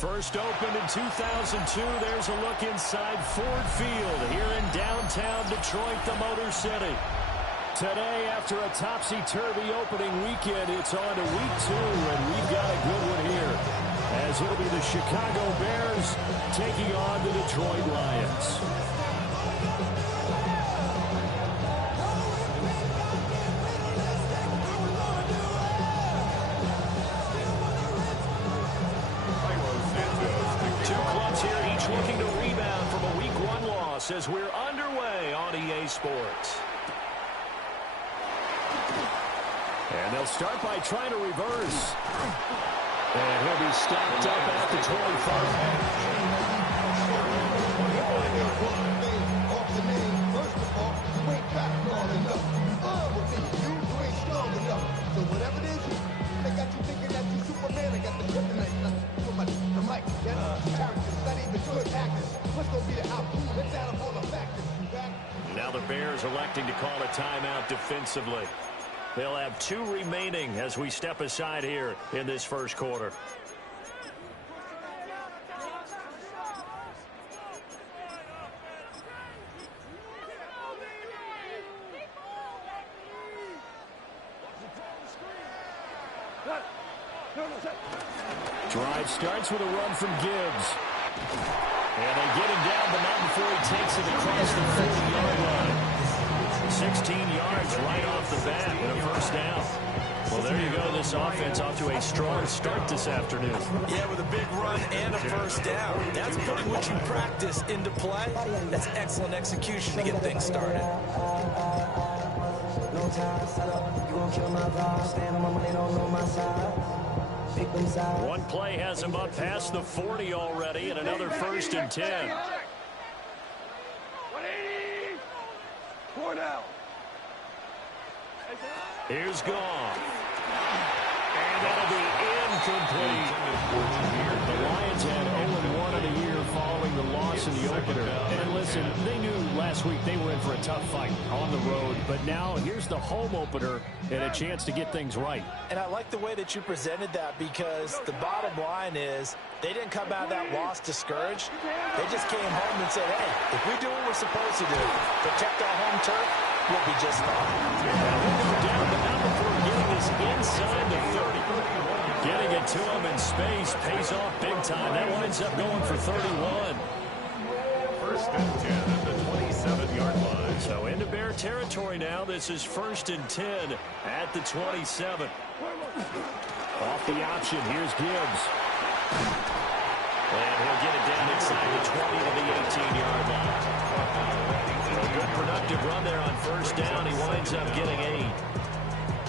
First opened in 2002. There's a look inside Ford Field here in downtown Detroit, the Motor City. Today, after a topsy-turvy opening weekend, it's on to week 2, and we've got a good one here, as it'll be the Chicago Bears taking on the Detroit Lions. Two clubs here, each looking to rebound from a Week 1 loss as we're underway on EA Sports. And they'll start by trying to reverse. And he'll be stopped up at the 25. Now the Bears electing to call a timeout defensively. They'll have 2 remaining as we step aside here in this first quarter. Drive starts with a run from Gibbs. And they get him down, but not before he takes it across the 40-yard line. 16 yards right off the bat and a first down. Well, there you go. This offense off to a strong start this afternoon. Yeah, with a big run and a first down. That's putting what you practice into play. That's excellent execution to get things started. One play has him up past the 40 already, and another 1st and 10. Here's Goff. And that'll be incomplete. The Lions had 0-1 in the year following the loss in the opener. And listen, they knew last week they were in for a tough fight on the road. But now here's the home opener and a chance to get things right. And I like the way that you presented that, because the bottom line is they didn't come out of that loss discouraged. They just came home and said, hey, if we do what we're supposed to do, protect our home turf, we'll be just fine. Down, but not before getting this inside the 30. Getting it to him in space pays off big time. That winds up going for 31. First and 10 at the 27-yard line. So into Bear territory now. This is 1st and 10 at the 27. Off the option, here's Gibbs. And he'll get it down inside the 20 to the 18-yard line. A good productive run there on first down. He winds up getting 8.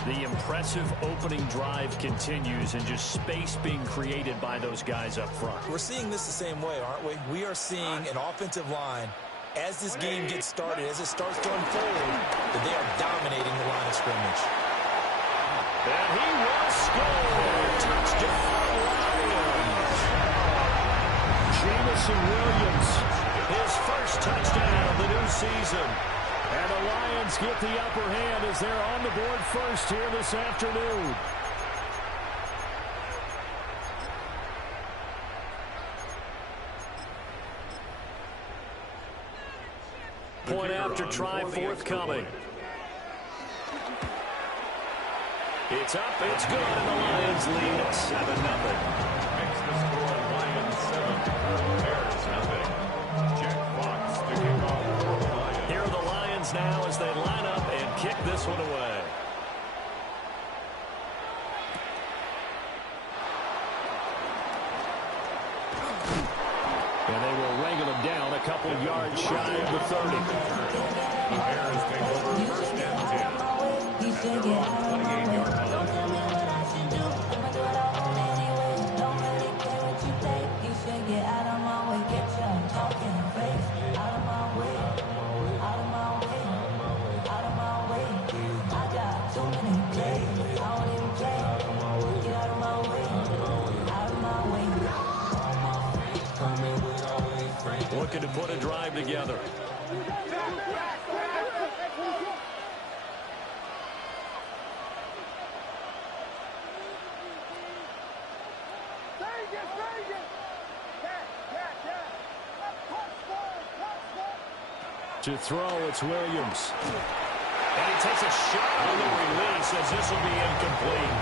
The impressive opening drive continues, and just space being created by those guys up front. We're seeing this the same way, aren't we? We are seeing an offensive line, as this game gets started, as it starts to unfold, that they are dominating the line of scrimmage. And he will score. Touchdown, Lions. Jamison Williams, his first touchdown of the new season. And the Lions get the upper hand as they're on the board first here this afternoon. Point after try forthcoming. It's up, it's good, and the Lions lead at 7-0. Makes the score Lions 7, Bears 0. Jack Fox to kick off for the Lions. Here are the Lions now as they line up and kick this one away. And they will wrangle him down a couple yards shy of the 30. The Bears take over 1st and 10. At their own 28-yard line. Looking to put a drive together. To throw, it's Williams. And he takes a shot on the release as this will be incomplete.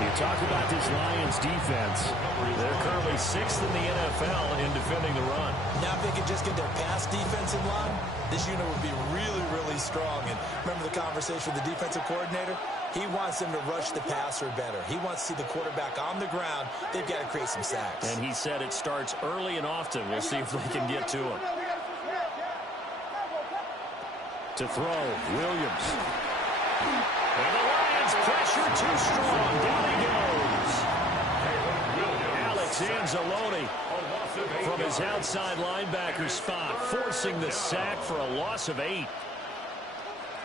You talk about this Lions defense. They're currently 6th in the NFL in defending the run. Now if they could just get their pass defense in line, this unit would be really, really strong. And remember the conversation with the defensive coordinator? He wants them to rush the passer better. He wants to see the quarterback on the ground. They've got to create some sacks. And he said it starts early and often. We'll see if they can get to him. To throw, Williams. And the Lions pressure too strong. Down he goes. Alex Anzalone from his outside linebacker spot, forcing the sack for a loss of 8.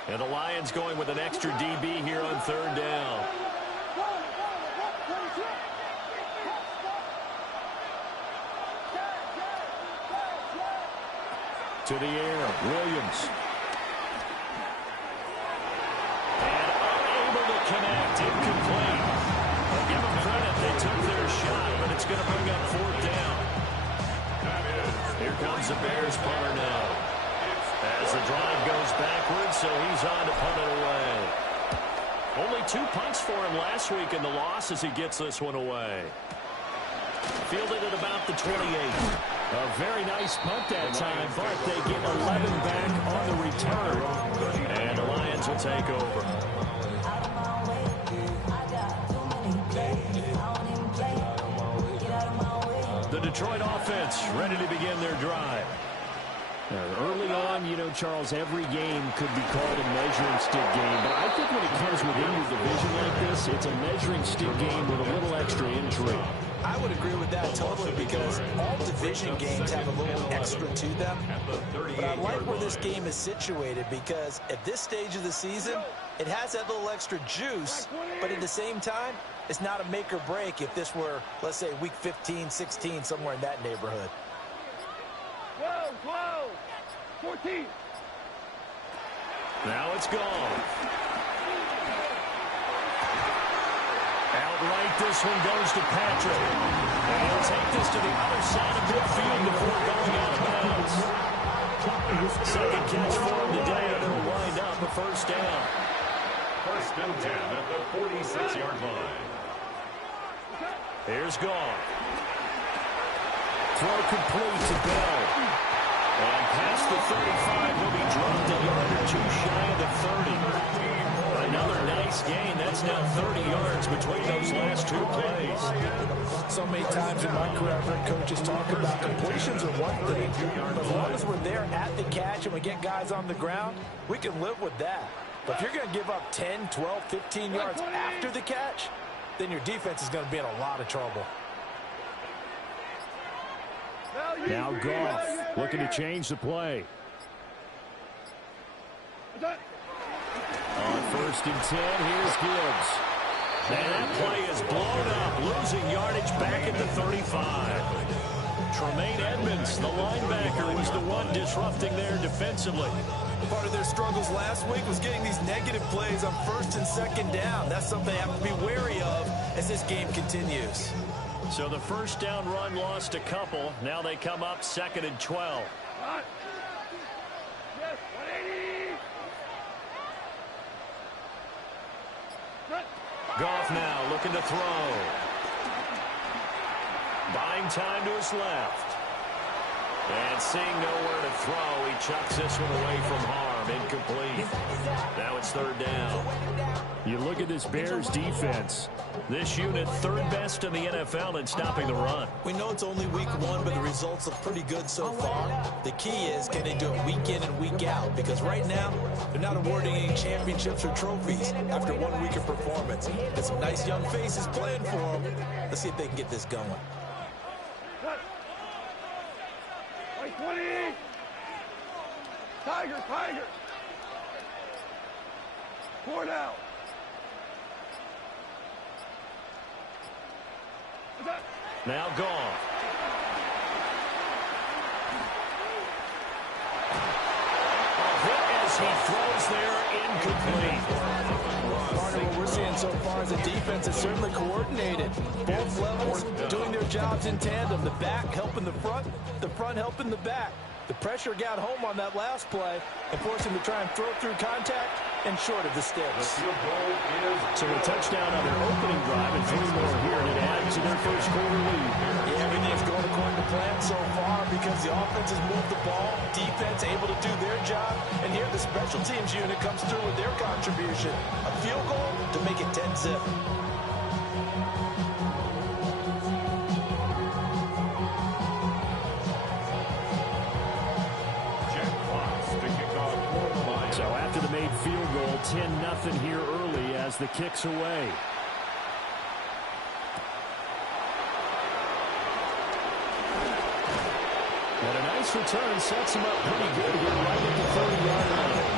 And the Lions going with an extra DB here on 3rd down. To the air, Williams. And unable to connect, incomplete. I'll give them credit, they took their shot, but it's going to bring up 4th down. Here comes the Bears punter now. As the drive goes backwards, so he's on to punt it away. Only 2 punts for him last week in the loss as he gets this one away. Fielded at about the 28. A very nice punt that time, but they get 11 back on the return. And the Lions will take over. The Detroit offense ready to begin their drive. Early on, you know, Charles, every game could be called a measuring stick game. But I think when it comes within your division like this, it's a measuring stick game with a little extra intrigue. I would agree with that totally because all division games have a little extra to them. But I like where this game is situated because at this stage of the season, it has that little extra juice. But at the same time, it's not a make or break if this were, let's say, week 15, 16, somewhere in that neighborhood. 14. Now it's gone. Outright, this one goes to Patrick. And he'll take this to the other side of midfield before going out of bounds. Second catch for him today, and it'll wind up a 1st down. 1st and 10 at the 46-yard line. Here's Goff. Throw complete to Bell. And past the 35 will be dropped a yard or 2 shy of the 30. Another nice gain. That's now 30 yards between those last 2 plays. So many times in my career, I've heard coaches talk about completions are one thing. But as long as we're there at the catch and we get guys on the ground, we can live with that. But if you're going to give up 10, 12, 15 yards after the catch, then your defense is going to be in a lot of trouble. Now Goff looking to change the play. On 1st and 10, here's Gibbs. And that play is blown up, losing yardage back at the 35. Tremaine Edmonds, the linebacker, was the one disrupting there defensively. Part of their struggles last week was getting these negative plays on 1st and 2nd down. That's something they have to be wary of as this game continues. So the 1st down run lost a couple. Now they come up 2nd and 12. Goff now looking to throw. Buying time to his left. And seeing nowhere to throw, he chucks this one away from harm. Incomplete. Now it's 3rd down. You look at this Bears defense. This unit 3rd best in the NFL in stopping the run. We know it's only week 1, but the results look pretty good so far. The key is, can they do it week in and week out? Because right now, they're not awarding any championships or trophies after 1 week of performance. There's some nice young faces playing for them. Let's see if they can get this going. 20. Tiger. 4 down. Now Goff. A hit as he throws there, incomplete. Partner, what we're seeing so far as a defense is certainly coordinated. Both levels doing their jobs in tandem. The back helping the front helping the back. The pressure got home on that last play and forced him to try and throw through contact and short of the sticks. So a touchdown on their opening drive and 3 more here, and it adds to their first quarter lead. Yeah, everything's going according to plan so far because the offense has moved the ball, defense able to do their job, and here the special teams unit comes through with their contribution. A field goal to make it 10-zip. So after the made field goal, 10-0 here early as the kick's away. And a nice return sets him up pretty good here right at the 30-yard line.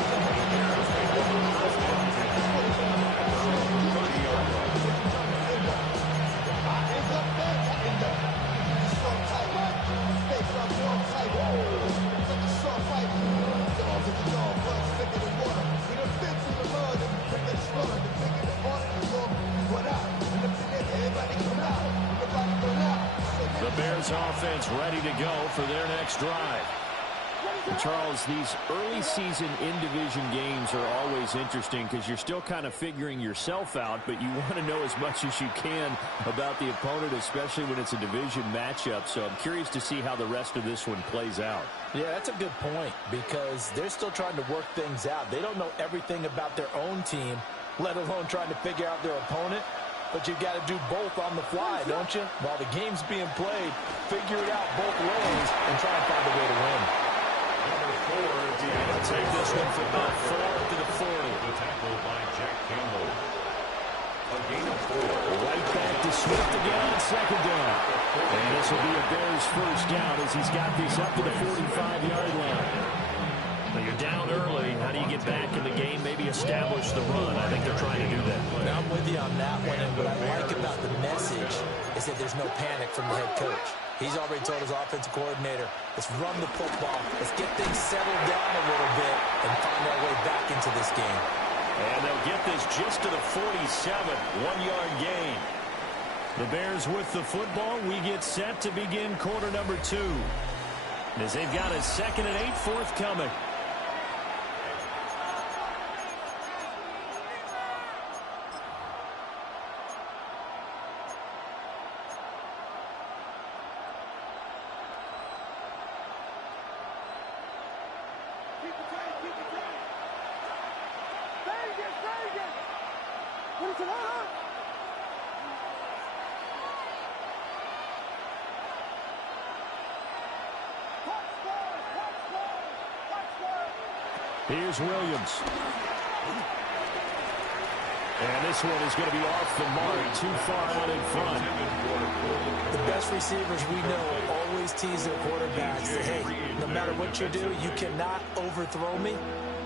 The Bears offense ready to go for their next drive. And Charles, these early season in-division games are always interesting because you're still kind of figuring yourself out, but you want to know as much as you can about the opponent, especially when it's a division matchup. So I'm curious to see how the rest of this one plays out. Yeah, that's a good point because they're still trying to work things out. They don't know everything about their own team, let alone trying to figure out their opponent. But you've got to do both on the fly, don't you? While the game's being played, figure it out both ways and try and find a way to win. They'll take this one from about 4 to the 40. The tackle by Jack Campbell. A gain of 4. Right back to Swift again on second down. And this will be a Bears first down as he's got this up to the 45-yard line. Now you're down early. How do you get back in the game? Maybe establish the run. I think they're trying to do that. Now I'm with you on that one, and what I like about the message is that there's no panic from the head coach. He's already told his offensive coordinator, let's run the football, let's get things settled down a little bit and find our way back into this game. And they'll get this just to the 47, 1-yard gain. The Bears with the football. We get set to begin quarter number 2. As they've got a 2nd and 8 forthcoming. Here's Williams. And this one is going to be off the mark, too far out in front. The best receivers we know always tease their quarterbacks. Say, hey, no matter what you do, you cannot overthrow me.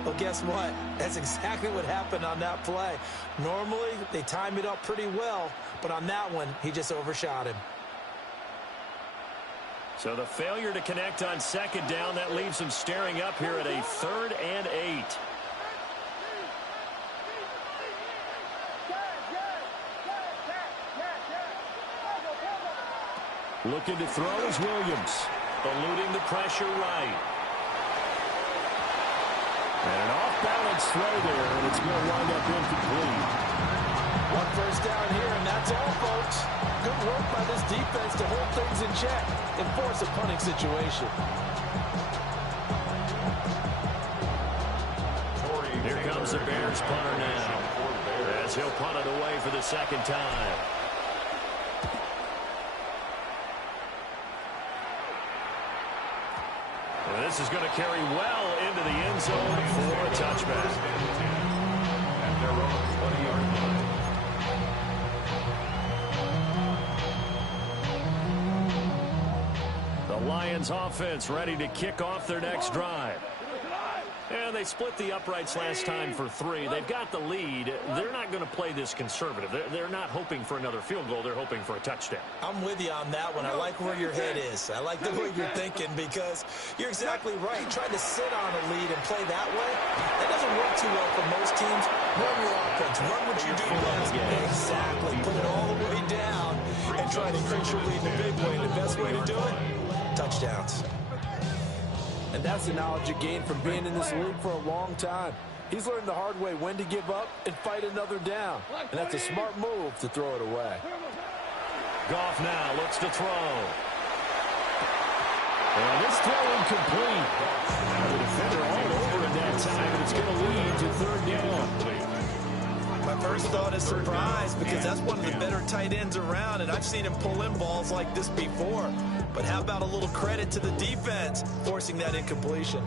Well, guess what? That's exactly what happened on that play. Normally, they time it up pretty well, but on that one, he just overshot him. So the failure to connect on second down, that leaves him staring up here at a 3rd and 8. Looking to throw is Williams. Eluding the pressure right. And an off-balance throw there, and it's going to wind up incomplete. 1 first down here, and that's all, folks. Good work by this defense to hold things in check and force a punting situation. Here comes the Bears punter now, as he'll punt it away for the 2nd time. And this is going to carry well into the end zone for a touchback. At their own 20-yard line. The Lions offense ready to kick off their next drive. And they split the uprights last time for 3. They've got the lead. They're not going to play this conservative. They're not hoping for another field goal. They're hoping for a touchdown. I'm with you on that one. I like where your head is. I like the way you're thinking because you're exactly right. Trying to sit on a lead and play that way, that doesn't work too well for most teams. Run your offense. Run what you do best. Exactly. Put it all the way down and try to increase your lead in a big way. touchdowns. And that's the knowledge you gain from being in this league for a long time. He's learned the hard way when to give up and fight another down. And that's a smart move to throw it away. Goff now looks to throw. And this throw incomplete. The defender all over it that time, and it's going to lead to third down. My first thought is surprise, because that's one of the better tight ends around, and I've seen him pull in balls like this before. But how about a little credit to the defense forcing that incompletion?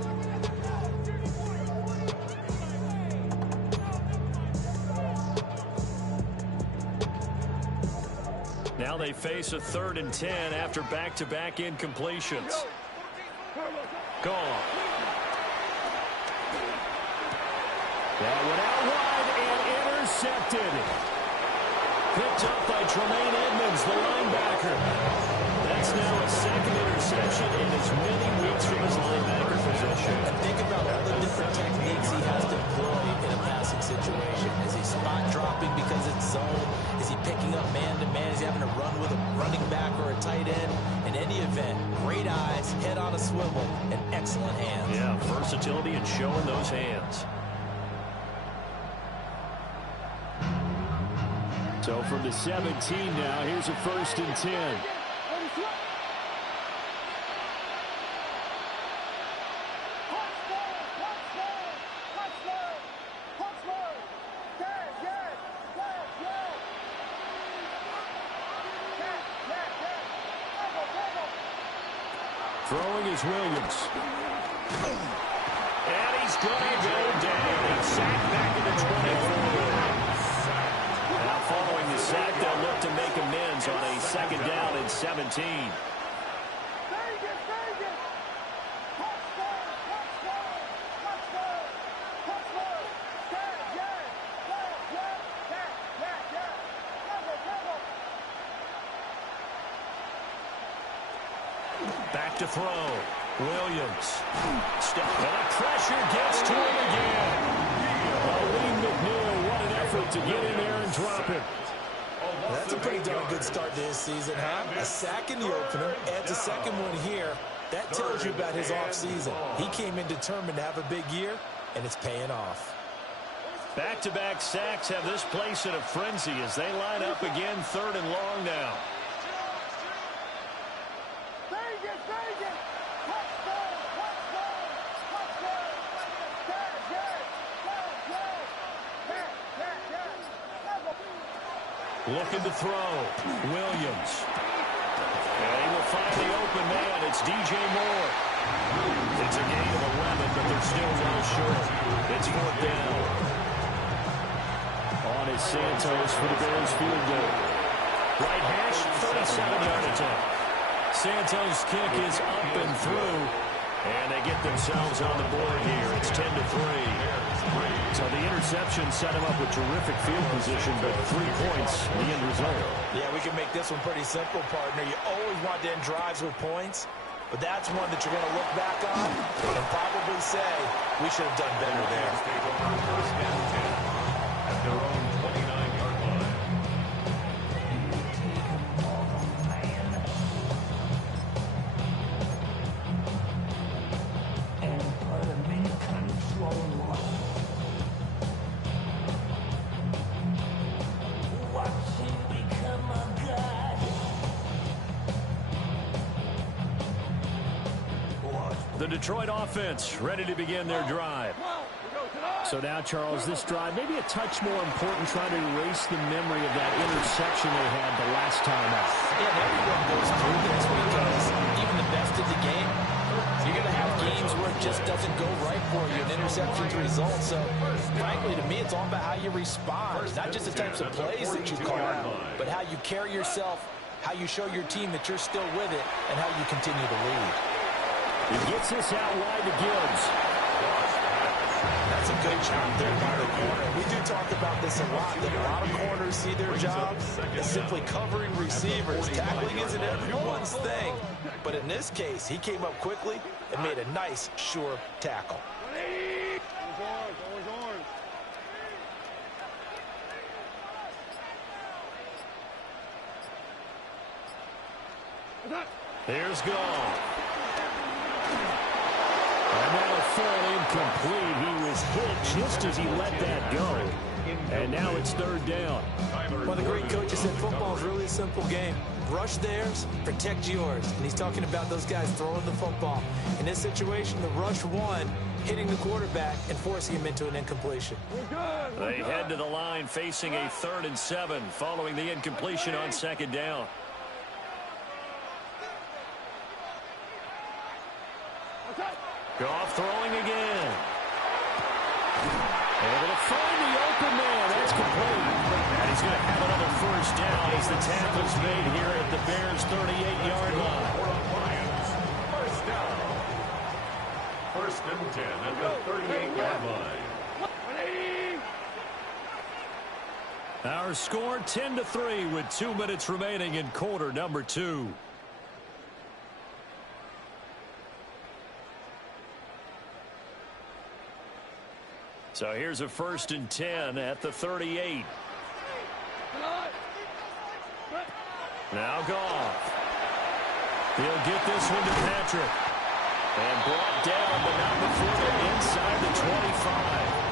Now they face a 3rd and 10 after back-to-back incompletions. Gone. That went out wide and intercepted. Picked up by Tremaine Edmonds, the linebacker. That's now a 2nd interception in as many weeks from his linebacker position. And think about all the different techniques he has to employ in a passing situation. Is he spot dropping because it's zone? Is he picking up man-to-man? Is he having to run with a running back or a tight end? In any event, great eyes, head on a swivel, and excellent hands. Yeah, versatility and showing those hands. So from the 17 now, here's a 1st and 10. Throwing is Williams. And he's going to go down. He's sacked back at the 24. Now following the sack, they'll look to make amends on a 2nd down and 17. Back to throw. Williams. And pressure gets to him again. Lee McNeil, what an effort to get in there and drop it. That's a pretty darn good start to his season, huh? A sack in the opener, adds a 2nd one here. That tells you about his offseason. He came in determined to have a big year, and it's paying off. Back-to-back sacks have this place in a frenzy as they line up again 3rd and long now. Looking to throw. Williams. And he will find the open man. It's DJ Moore. It's a gain of 11, but they're still well short. It's 4th down. On is Santos for the Bears field goal. Right hash, 37-yard attempt. Santos' kick is up and through. And they get themselves on the board here. It's 10-3. So the interception set him up with terrific field position, but 3 points, the end result. Yeah, we can make this one pretty simple, partner. You always want to end drives with points, but that's one that you're going to look back on and probably say, we should have done better there. First and 10 at their own 29-yard line. The Detroit offense ready to begin their drive. So now, Charles, this drive maybe a touch more important, trying to erase the memory of that interception they had the last time out. Yeah, everyone goes through this because even the best of the game, you're going to have games where it just doesn't go right for you, and interceptions result. So, frankly, to me, it's all about how you respond, not just the types of plays that you call out, but how you carry yourself, how you show your team that you're still with it, and how you continue to lead. He gets this out wide to Gibbs. That's a good job there by the corner. We do talk about this a lot, that a lot of corners see their job as simply covering receivers. Tackling isn't everyone's thing. But in this case, he came up quickly and made a nice, sure tackle. Here's Gall. And that'll fall incomplete. He was hit just as he let that go. And now it's third down. One of the great coaches said football is really a simple game. Rush theirs, protect yours. And he's talking about those guys throwing the football. In this situation, the rush one, hitting the quarterback and forcing him into an incompletion. They head to the line facing a 3rd and 7 following the incompletion on 2nd down. Goff throwing again. Able to find the open man. That's complete. And he's going to have another 1st down as the tackle's made here at the Bears' 38-yard line. Lions, 1st down. 1st and 10 at the 38-yard line. Our score 10-3 with 2 minutes remaining in quarter number 2. So here's a 1st and 10 at the 38. Now Goff. He'll get this one to Patrick. And brought down, but not before they're inside the 25.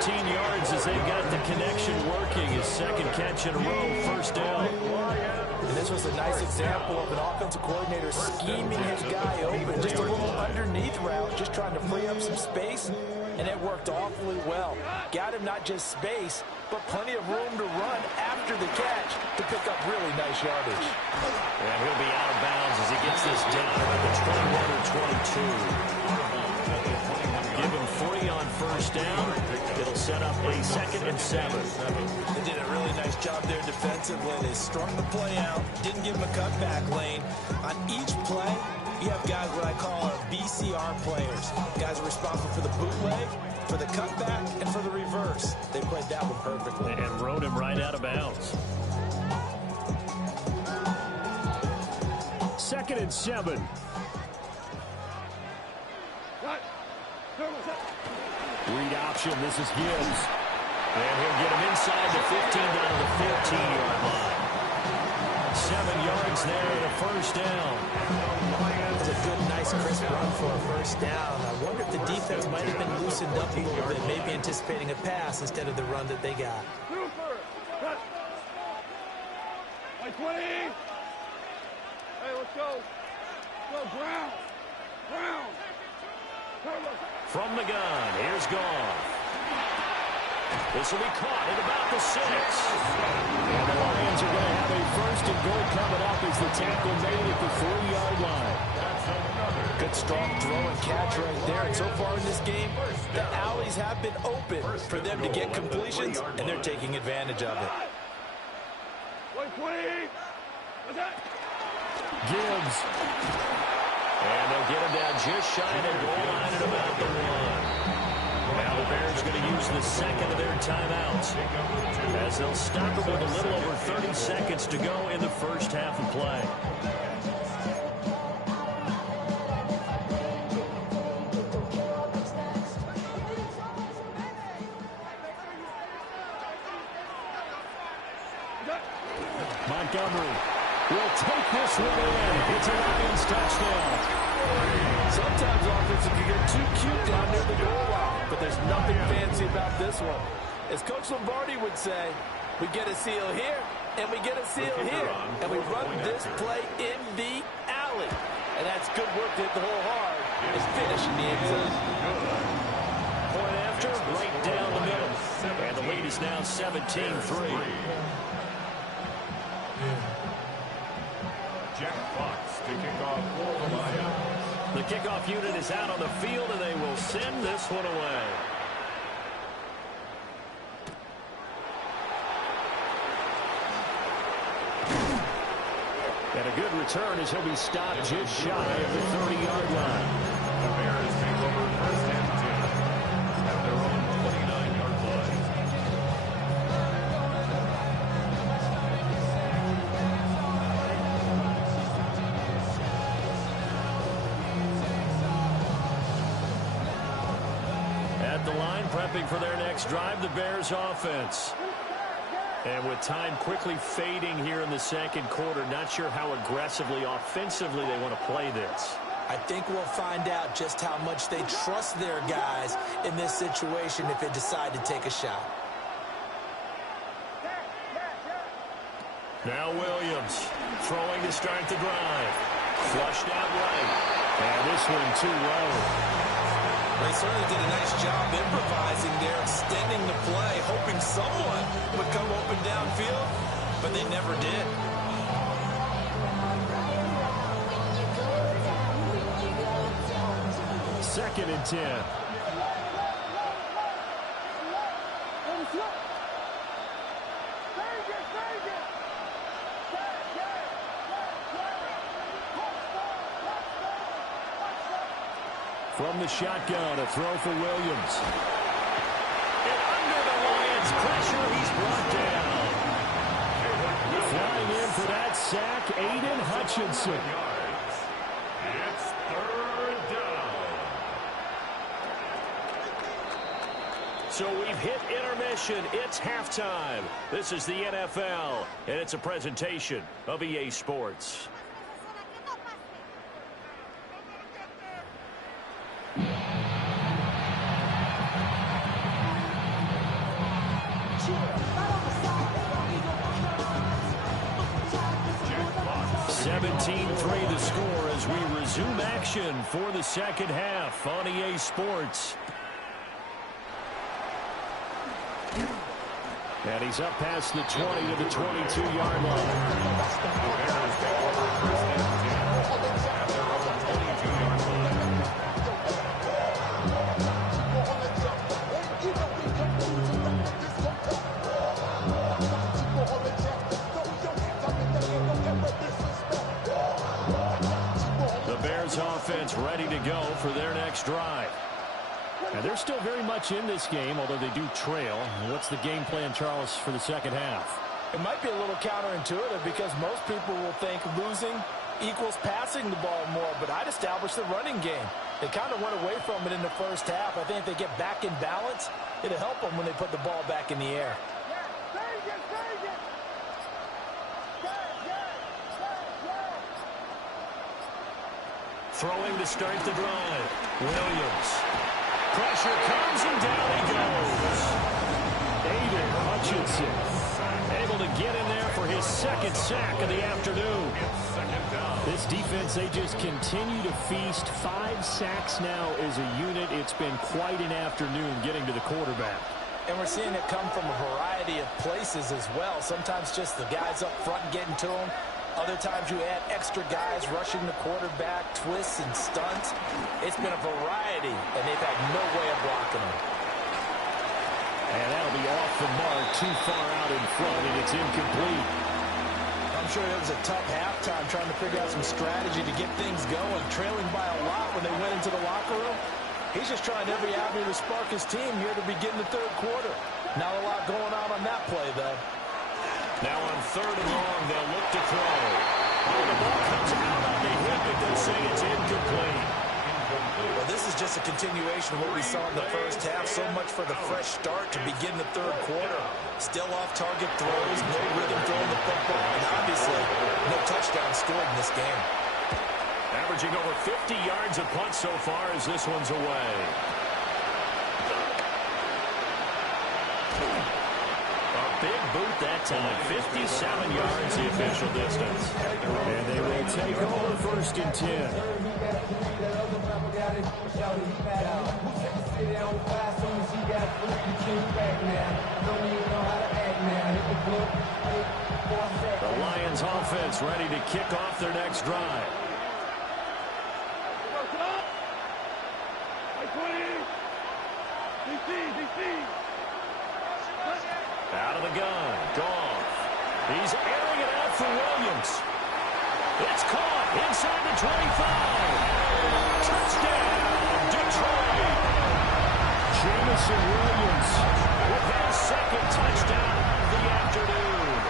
13 yards as they got the connection working. His 2nd catch in a row, 1st down. And this was a nice example of an offensive coordinator scheming his guy open. Just a little underneath route, just trying to free up some space. And it worked awfully well. Got him not just space, but plenty of room to run after the catch to pick up really nice yardage. And he'll be out of bounds as he gets this down at the 21 or 22. Give him 40 on 1st down. It'll set up a 2nd and 7. They did a really nice job there defensively. They strung the play out, didn't give him a cutback lane. On each play, you have guys what I call our BCR players. Guys are responsible for the bootleg, for the cutback, and for the reverse. They played that one perfectly. And rode him right out of bounds. 2nd and 7. Read option. This is Gibbs. And he'll get him inside the 15 down to the 14-yard line. 7 yards there and a 1st down. It's a good, nice, crisp run for a 1st down. I wonder if the defense might have been loosened up a little bit, maybe anticipating a pass instead of the run that they got. Like 20. Hey, let's go. Go, Brown. Brown. From the gun, here's Goff. This will be caught at about the 6. And the Lions are going to have a 1st and goal coming up as the tackle made at the 4-yard line. Good strong throw and catch right there. And so far in this game, the alleys have been open for them to get completions, and they're taking advantage of it. 20. Gibbs. And they'll get him down just shy of the goal line at about the 1. Now the Bears are going to use the 2nd of their timeouts as they'll stop it with a little over 30 seconds to go in the 1st half of play. Montgomery will take this one in. It's a Lions touchdown. Sometimes offenses can get too cute down near the goal line, but there's nothing fancy about this one. As Coach Lombardi would say, we get a seal here, and we get a seal here, and we run this play in the alley. And that's good work to hit the hole hard and finish in the end zone. Point after, right down the middle. And the lead is now 17-3. Jack Fox to kick off for the Lions. The kickoff unit is out on the field, and they will send this one away. And a good return as he'll be stopped just shy of the 30-yard line. The Bears take over 1st and 10 at their own 29-yard line. At the line, prepping for their next drive, the Bears offense. And with time quickly fading here in the 2nd quarter, not sure how aggressively, offensively they want to play this. I think we'll find out just how much they trust their guys in this situation if they decide to take a shot. Now Williams throwing to start the drive. Flushed out right. And this one too low. They certainly did a nice job improvising there, extending the play, hoping someone would come open downfield, but they never did. Second and 10. From the shotgun, a throw for Williams. And under the Lions' pressure, he's brought down. Flying in for that sack, Aiden Hutchinson. It's third down. So we've hit intermission. It's halftime. This is the NFL, and it's a presentation of EA Sports. The score as we resume action for the second half on EA Sports. And he's up past the 20 to the 22-yard line. Offense ready to go for their next drive. And they're still very much in this game, although they do trail. What's the game plan, Charles, for the second half? It might be a little counterintuitive because most people will think losing equals passing the ball more, but I'd establish the running game. They kind of went away from it in the first half. I think if they get back in balance, it'll help them when they put the ball back in the air. Throwing to start the drive. Williams. Pressure comes and down he goes. Aiden Hutchinson able to get in there for his second sack of the afternoon. This defense, they just continue to feast. 5 sacks now as a unit. It's been quite an afternoon getting to the quarterback. And we're seeing it come from a variety of places as well. Sometimes just the guys up front getting to them. Other times you add extra guys rushing the quarterback, twists and stunts. It's been a variety, and they've had no way of blocking them. And that'll be off the mark, too far out in front, and it's incomplete. I'm sure it was a tough halftime trying to figure out some strategy to get things going, trailing by a lot when they went into the locker room. He's just trying every avenue to spark his team here to begin the third quarter. Not a lot going on that play, though. Now on third and long, they'll look to throw. Oh, the ball comes out on the hip, but they'll say it's incomplete. Well, this is just a continuation of what we saw in the first half. So much for the fresh start to begin the third quarter. Still off-target throws, no rhythm throwing the football, and obviously no touchdown scored in this game. Averaging over 50 yards a punt so far as this one's away. Big boot that time, 57 yards the official distance. And they will take over first and 10. The Lions offense ready to kick off their next drive. Out of the gun, Goff. He's airing it out for Williams. It's caught inside the 25. Touchdown, Detroit. Jameson Williams with his second touchdown of the afternoon.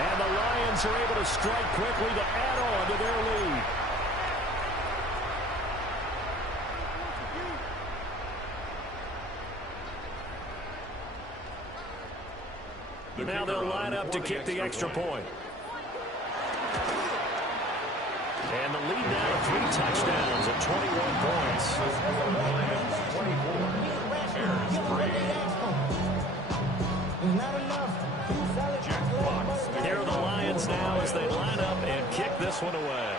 And the Lions are able to strike quickly to add on to their lead. Now they'll line up to kick the extra point. And the lead now 3 touchdowns at 21 points. Lions 24, Bears 3. Jack Fox. Here are the Lions now as they line up and kick this one away.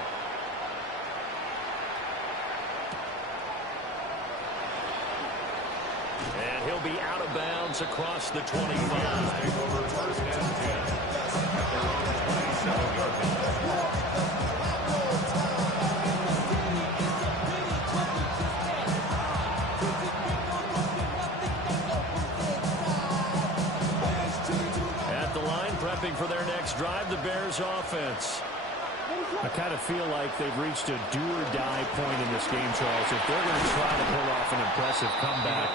And he'll be out of bounds across the 25. Take over first and 10 at their own 27-yard line. Prepping for their next drive, the Bears offense. I kind of feel like they've reached a do-or-die point in this game, Charles. If they're going to try to pull off an impressive comeback,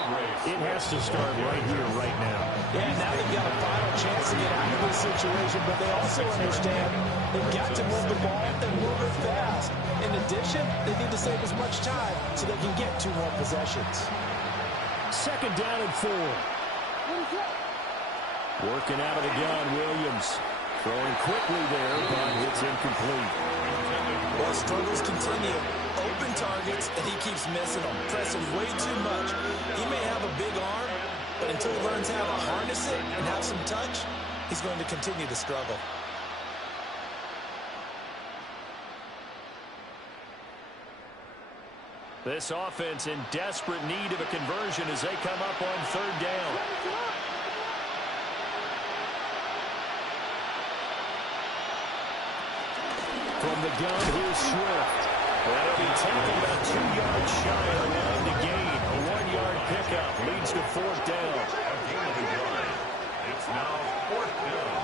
it has to start right here, right now. Yeah, now they've got a final chance to get out of this situation, but they also understand they've got to move the ball and move it fast. In addition, they need to save as much time so they can get 2 more possessions. 2nd down and 4. Working out of the gun, Williams. Throwing quickly there, but it's incomplete. Well, struggles continue. Open targets, and he keeps missing them, pressing way too much. He may have a big arm, but until he learns how to harness it and have some touch, he's going to continue to struggle. This offense in desperate need of a conversion as they come up on 3rd down. From the gun, here's Swift. That'll be tackled about 2 yards shy of the line to gain. A 1-yard pickup leads to 4th down. It's now 4th down.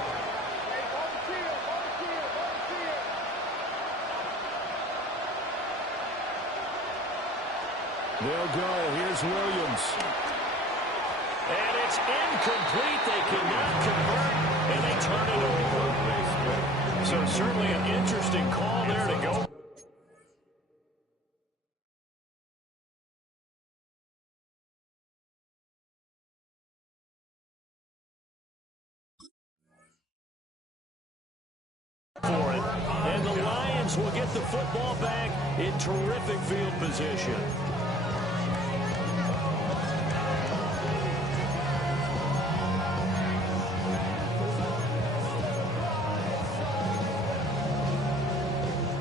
They'll go. Here's Williams. And it's incomplete. They cannot convert, and they turn it over. So certainly an interesting call there to go. For it. And the Lions will get the football back in terrific field position.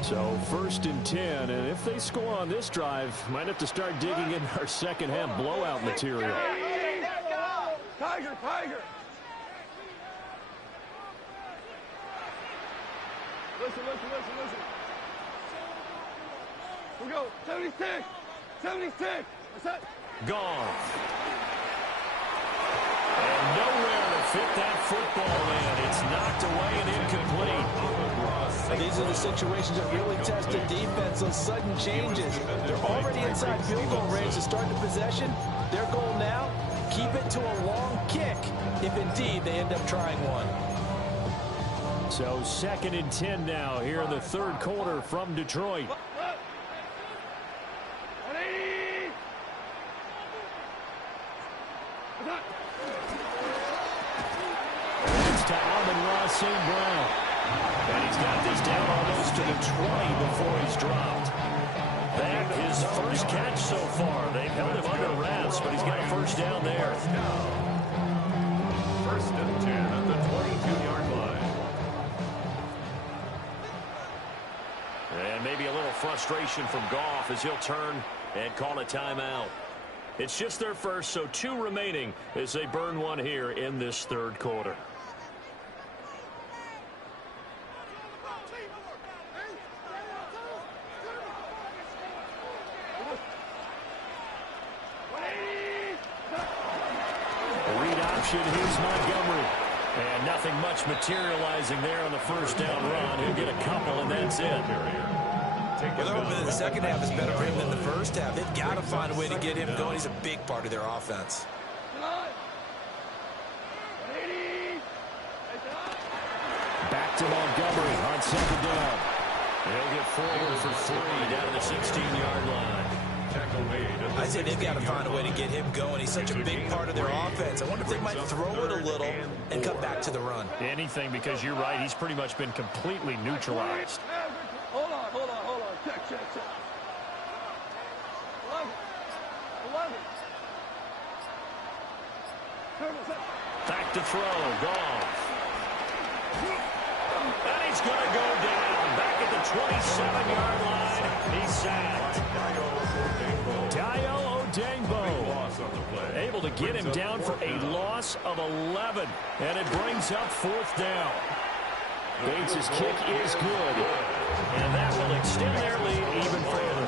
So 1st and 10, and if they score on this drive, might have to start digging in our second half blowout material. Tiger, Tiger. Listen. We go. 76. 76. What's that? Gone. And nowhere to fit that football in. It's knocked away and incomplete. These are the situations that really test the defense, those sudden changes. They're already inside field goal range to start the possession. Their goal now, keep it to a long kick, if indeed they end up trying one. So 2nd and 10 now here in the 3rd quarter from Detroit. It's to Amon-Ra St. Brown. And he's got this down almost to the 20 before he's dropped. That his first catch so far. They've held him under wraps, but he's got a 1st down there. 1st and 10 at the 22-yard line. And maybe a little frustration from Goff as he'll turn and call a timeout. It's just their first, so 2 remaining as they burn one here in this 3rd quarter. Here's Montgomery. And nothing much materializing there on the 1st down run. He'll get a couple, and that's it. Well, they're hoping that the second half is better for him than the first half. They've got to find a way to get him going. He's a big part of their offense. Back to Montgomery on 2nd down. He'll get forward for 3 down to the 16-yard line. I say they've got to find a way to get him going. He's such a big part of their offense. I wonder if they might throw it a little and come back to the run. Anything, because you're right. He's pretty much been completely neutralized. Hold on. Check. throw. Goff. And he's going to go down. Back at the 27-yard line. He's sacked. Dayo Odeyingbo able to get him down for a loss of 11. And it brings up 4th down. Bates' kick is good. And that will extend their lead even further.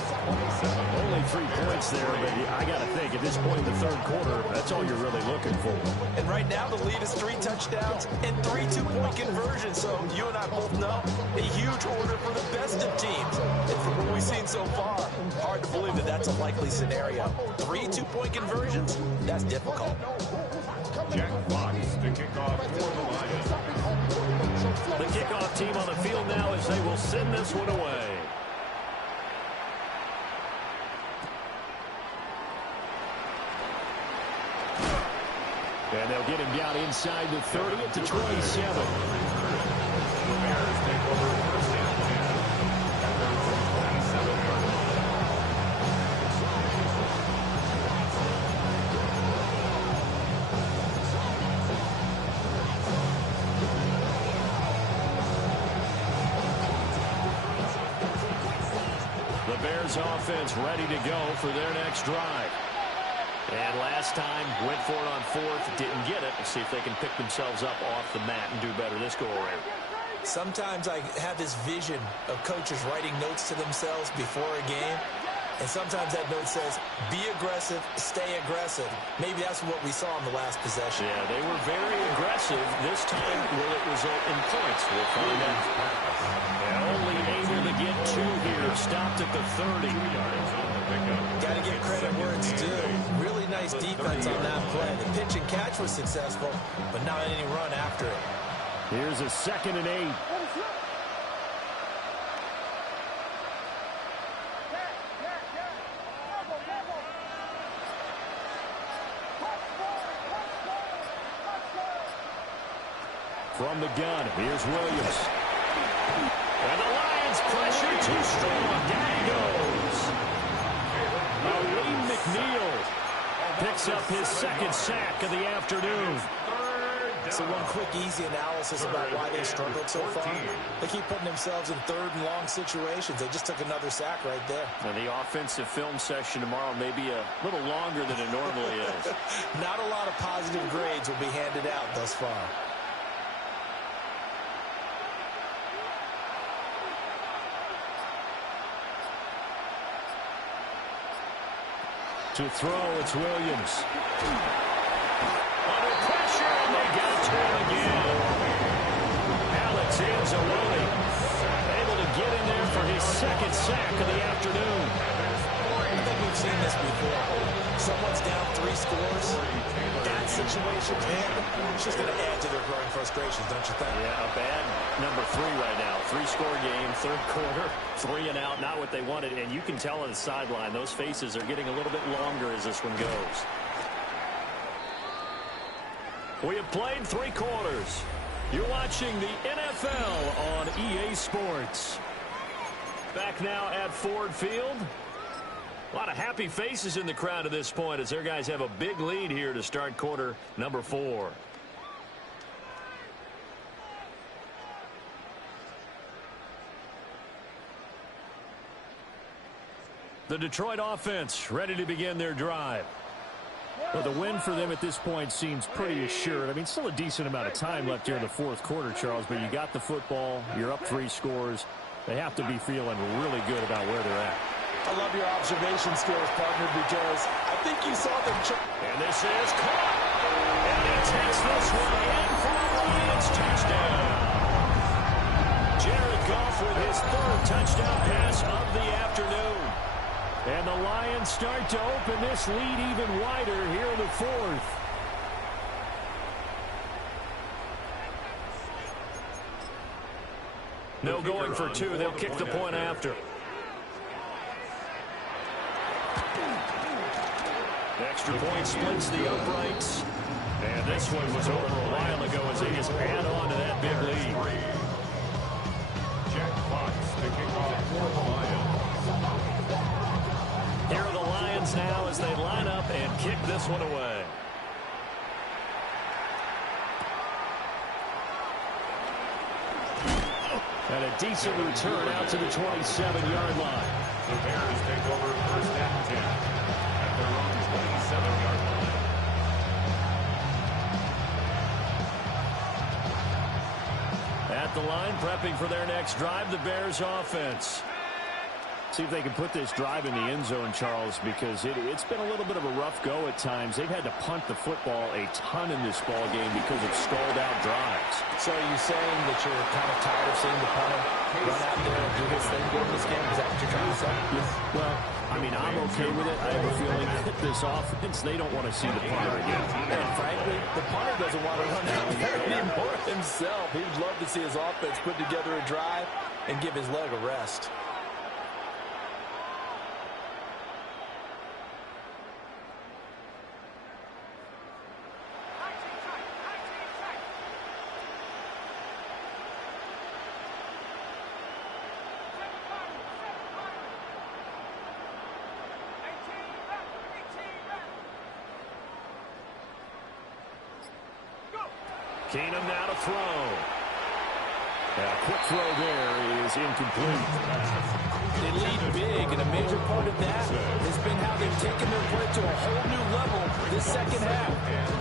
Only 3 points there, but I got to think at this point in the 3rd quarter, that's all you're really looking for. And right now the lead is 3 touchdowns and 3 two-point conversions. So you and I both know a huge order for the best of teams. And from what we've seen so far, hard to believe that that's a likely scenario. 3 two-point conversions, that's difficult. Jack Fox to kick off for the Lions. The kickoff team on the field now as they will send this one away. And they'll get him down inside the 30 at the 27. The Bears take over 1st and 10 at their 27-yard line. The Bears offense ready to go for their next drive. And last time, went for it on 4th, didn't get it. Let's see if they can pick themselves up off the mat and do better this go-around. Sometimes I have this vision of coaches writing notes to themselves before a game. And sometimes that note says, be aggressive, stay aggressive. Maybe that's what we saw in the last possession. Yeah, they were very aggressive. This time, will it result in points? We'll find out. And only able to get 2 here. Stopped at the 30. Got to give credit where it's due. Really nice defense on that play. The pitch and catch was successful, but not any run after it. Here's a 2nd and 8. From the gun, here's Williams. And the Lions pressure too strong. Down he goes. Aleem McNeil picks up his 2nd sack of the afternoon. So one quick, easy analysis about why they struggled so far. They keep putting themselves in 3rd and long situations. They just took another sack right there. And the offensive film session tomorrow may be a little longer than it normally is. Not a lot of positive grades will be handed out thus far. To throw, it's Williams. Under pressure, and they got to him again. Alex Anzalone able to get in there for his 2nd sack of the afternoon. I think we've seen this before. Someone's down 3 scores. That situation, man, it's just going to add to their growing frustrations, don't you think? Yeah, a bad number 3 right now. 3-score game, 3rd quarter, 3 and out, not what they wanted. And you can tell on the sideline, those faces are getting a little bit longer as this one goes. We have played 3 quarters. You're watching the NFL on EA Sports. Back now at Ford Field. A lot of happy faces in the crowd at this point as their guys have a big lead here to start quarter number 4. The Detroit offense ready to begin their drive. Well, the win for them at this point seems pretty assured. I mean, still a decent amount of time left here in the 4th quarter, Charles, but you got the football, you're up 3 scores. They have to be feeling really good about where they're at. I love your observation skills, partner, because I think you saw them. And this is caught. And he takes this one in for a Lions touchdown. Jared Goff with his 3rd touchdown pass of the afternoon. And the Lions start to open this lead even wider here in the 4th. No going for 2. They'll kick the point after. The extra point splits the uprights. And this one was over a while ago as they just add on to that big lead. Jack Fox to kick off for the Lions. Here are the Lions now as they line up and kick this one away. And a decent return out to the 27-yard line. The Bears take over first and 10 at their own 27-yard line. At the line, prepping for their next drive, the Bears offense. See if they can put this drive in the end zone, Charles, because it's been a little bit of a rough go at times. They've had to punt the football a ton in this ball game because of stalled-out drives. So are you saying that you're kind of tired of seeing the punter run out there and do his thing during this game? Is that what you're trying to say? Well, I mean, I'm okay with it. I have a feeling that this offense, they don't want to see the punter again. And frankly, the punter doesn't want to run out there anymore himself. He would love to see his offense put together a drive and give his leg a rest. Keenum now to throw. A quick throw there is incomplete. They lead big, and a major part of that has been how they've taken their play to a whole new level this second half.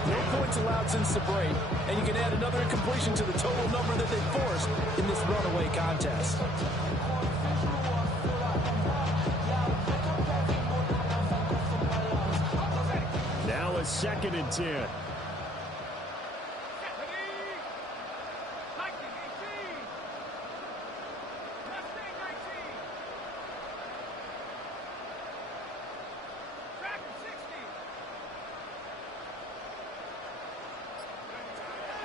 No points allowed since the break, and you can add another incompletion to the total number that they forced in this runaway contest. Now a 2nd and 10.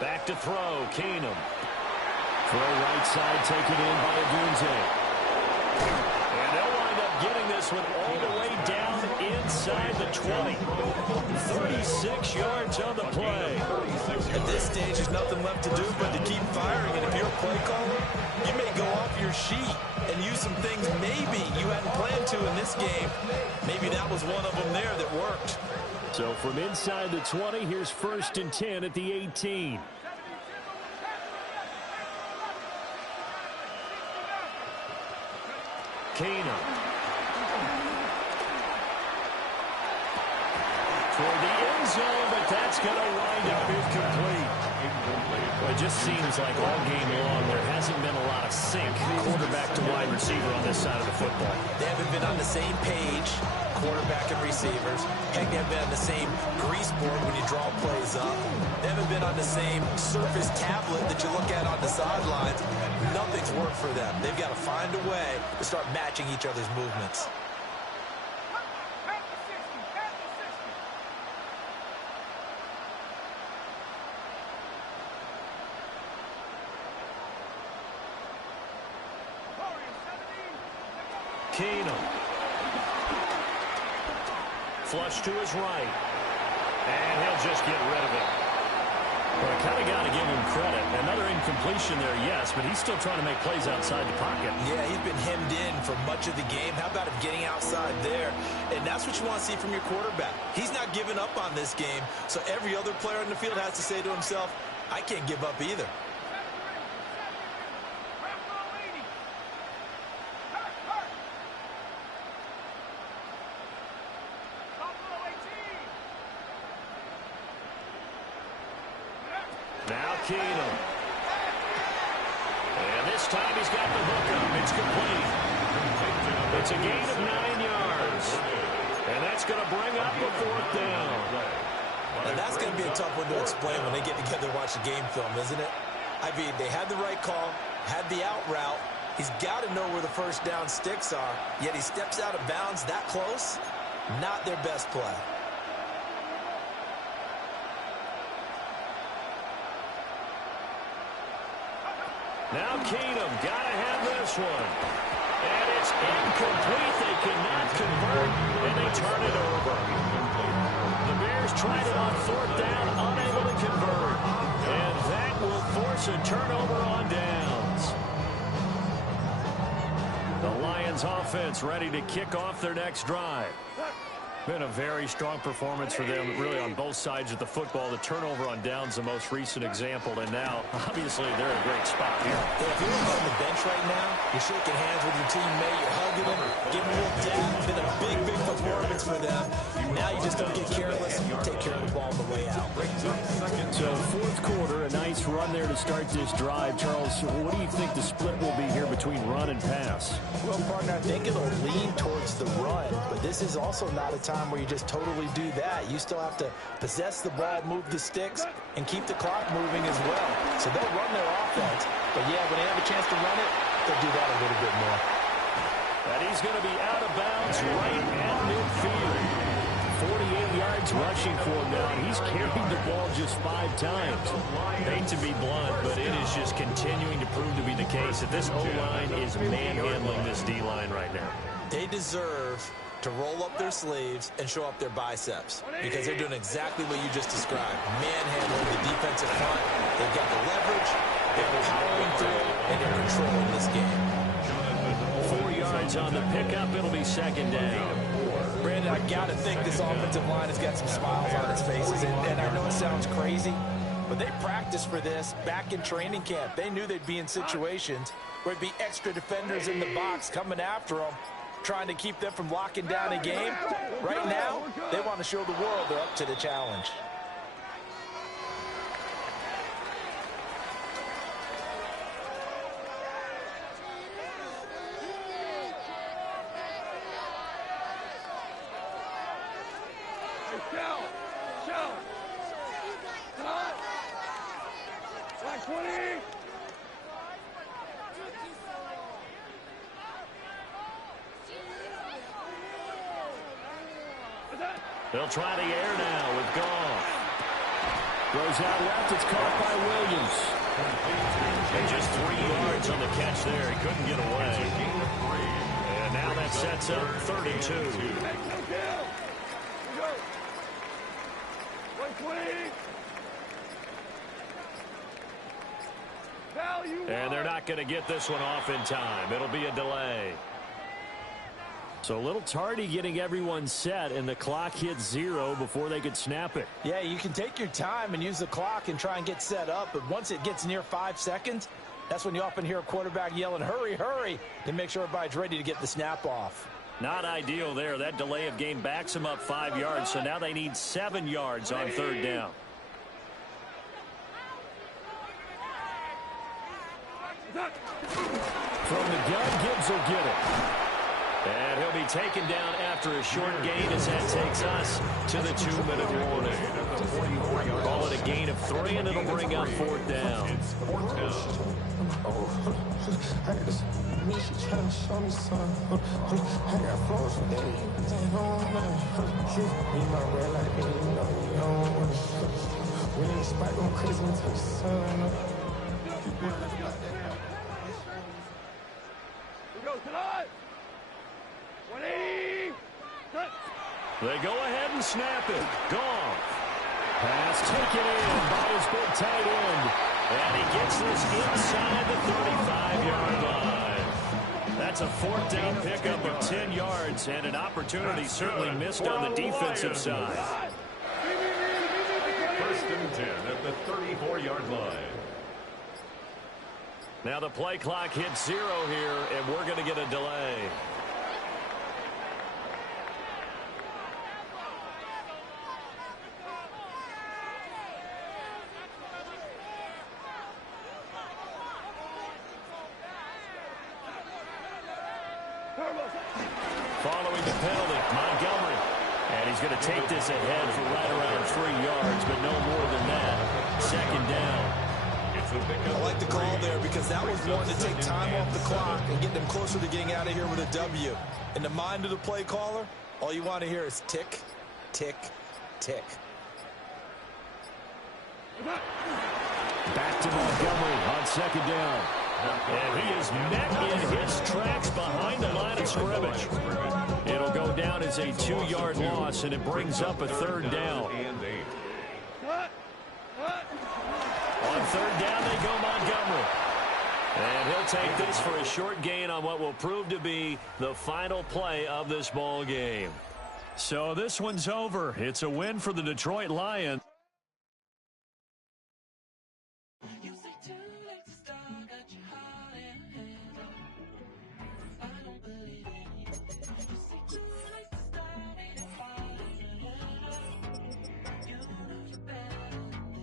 Back to throw, Keenum. Throw right side, taken in by Odunze. And they'll wind up getting this one all the way down inside the 20. 36 yards on the play. At this stage, there's nothing left to do but to keep firing. And if you're a play caller, you may go off your sheet and use some things maybe you hadn't planned to in this game. Maybe that was one of them there that worked. So from inside the 20, here's 1st and 10 at the 18. Keenum. Toward the end zone, but that's going to wind up incomplete. Well, it just seems like all game long there hasn't been a lot of sync quarterback to wide receiver on this side of the football. They haven't been on the same page, quarterback and receivers. Heck, they haven't been on the same grease board when you draw plays up. They haven't been on the same surface tablet that you look at on the sidelines. Nothing's worked for them. They've got to find a way to start matching each other's movements. Keenum. Flush to his right. And he'll just get rid of it. Well, I kind of got to give him credit. Another incompletion there, yes, but he's still trying to make plays outside the pocket. Yeah, he's been hemmed in for much of the game. How about him getting outside there? And that's what you want to see from your quarterback. He's not giving up on this game, so every other player on the field has to say to himself, I can't give up either. Now Keenum. And this time he's got the hook up. It's complete. It's a gain of 9 yards. And that's going to bring up a 4th down. And that's going to be a tough one to explain when they get together and watch the game film, isn't it? I mean, they had the right call, had the out route. He's got to know where the first down sticks are, yet he steps out of bounds that close. Not their best play. Now Keenum, got to have this one. And it's incomplete. They cannot convert, and they turn it over. The Bears tried it on 4th down, unable to convert. And that will force a turnover on downs. The Lions offense ready to kick off their next drive. Been a very strong performance for them, really, on both sides of the football. The turnover on downs, the most recent example, and now, obviously, they're in a great spot here. Yeah, if you're on the bench right now, you're shaking hands with your teammate, you're hugging them, giving them a little dab. Been a big, big performance for them. Now you just don't get careless. You take care of the ball on the way out. So, fourth quarter, a nice run there to start this drive. Charles, what do you think the split will be here between run and pass? Well, partner, I think it'll lean towards the run, but this is also not a time where you just totally do that. You still have to possess the ball, move the sticks, and keep the clock moving as well. So they'll run their offense, but yeah, when they have a chance to run it, they'll do that a little bit more. And he's going to be out of bounds right at midfield. 48 yards rushing for him now. He's carried the ball just 5 times. Hate to be blunt, but it is just continuing to prove to be the case that this O-line is manhandling this D-line right now. They deserve to roll up their sleeves and show up their biceps because they're doing exactly what you just described. Manhandling the defensive front. They've got the leverage, they're powering through, and they're controlling this game. 4 yards on the pickup. It'll be second down. Brandon, I got to think this offensive line has got some smiles on its faces, and I know it sounds crazy, but they practiced for this back in training camp. They knew they'd be in situations where it'd be extra defenders in the box coming after them, trying to keep them from locking down a game. Right now, they want to show the world they're up to the challenge. They'll try the air now with Goff. Goes out left. It's caught by Williams. And just 3 yards on the catch there. He couldn't get away. And now that sets up 32. And they're not going to get this one off in time. It'll be a delay. So a little tardy getting everyone set, and the clock hits 0 before they could snap it. Yeah, you can take your time and use the clock and try and get set up, but once it gets near 5 seconds, that's when you often hear a quarterback yelling, hurry, hurry, to make sure everybody's ready to get the snap off. Not ideal there. That delay of game backs them up 5 yards, so now they need 7 yards on third down. From the gun, Gibbs will get it. And he'll be taken down after a short gain as that takes us to the 2-minute warning. Call it a gain of 3, and it'll bring up fourth down. They go ahead and snap it. Gone. Pass taken in by his big tight end. And he gets this inside the 35-yard line. That's a fourth down pickup of 10 yards and an opportunity certainly missed on the defensive side. First and 10 at the 34-yard line. Now the play clock hits 0 here, and we're going to get a delay. Following the penalty, Montgomery. And he's going to take this ahead for right around 3 yards, but no more than that. Second down. I like the call there because that was one to take time off the clock and get them closer to getting out of here with a W. In the mind of the play caller, all you want to hear is tick, tick, tick. Back to Montgomery on second down. And he is met in his tracks behind the line of scrimmage. It'll go down as a 2-yard loss, and it brings up a third down. On third down, they go Montgomery. And he'll take this for a short gain on what will prove to be the final play of this ball game. So this one's over. It's a win for the Detroit Lions.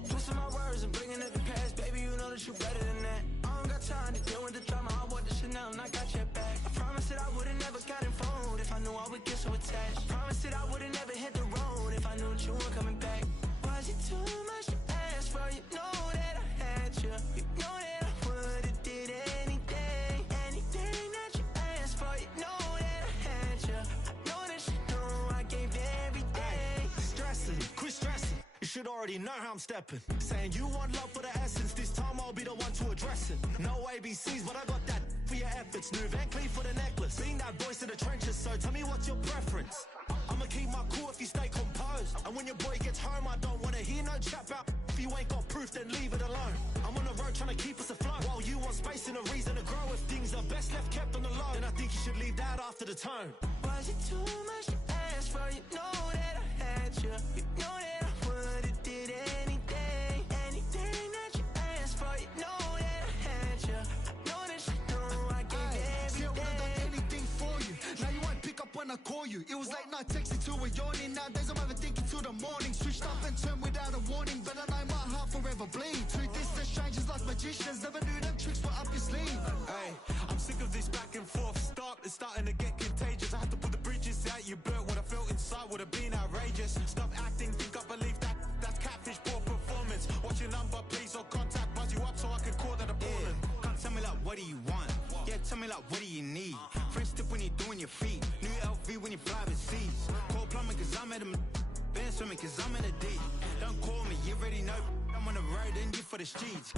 Twisting my words and bringing up the past, baby, you know that you better than that. I don't got time to deal with the drama. I want the Chanel and I got your back. I promised that I would've never gotten phoned if I knew I would get so attached. I promised that I would've never hit the road if I knew that you weren't coming back. Was it too much to ask for? You know that I had you. You know that I would've did anything, anything that you asked for. You know that I had you. I know that you know I gave everything. Stressing, quit stressing. You should already know how I'm stepping. Saying you want love for the essence. This time I'll be the one to address it. No ABCs, but I got that for your efforts. New Van Cleef for the necklace. Being that voice in the trenches, so tell me what's your preference. I'ma keep my cool if you stay composed. And when your boy gets home, I don't wanna hear no chat about. If you ain't got proof, then leave it alone. I'm on the road trying to keep us afloat. While you want space and a reason to grow. If things are best left kept on the low, then I think you should leave that after the tone. Was it too much to ask for? You know that I had you. You know that I would've did anything, anything that you asked for. You know that I had you. I know that you know I gave everything. See, I would've done anything for you. Now you won't pick up when I call you. It was late night texting till we're yawning. Nowadays I'm overthinking till the morning. Switched up and turned without a warning, but I know my heart forever bleed. Truth is, the strangers like magicians. Never knew them tricks were up your sleeve. Hey, I'm sick of this back and forth. It's starting to get contagious. I had to put the bridges out you built. What I felt inside would have been outrageous. Stop acting, think I believe that. That's catfish, poor performance. What's your number, please, or contact. Buzz you up so I can call that a ballin'. Can't tell me like, what do you want? Yeah, tell me like, what do you need? Fresh tip when you're doing your feet. New LV when you fly overseas. Call plumbing cause I'm at a been swimming cause I'm in a deep. Don't call me, you already know. I'm on the road and you for the streets.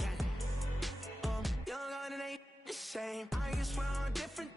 Young and ain't the same. I guess we're on different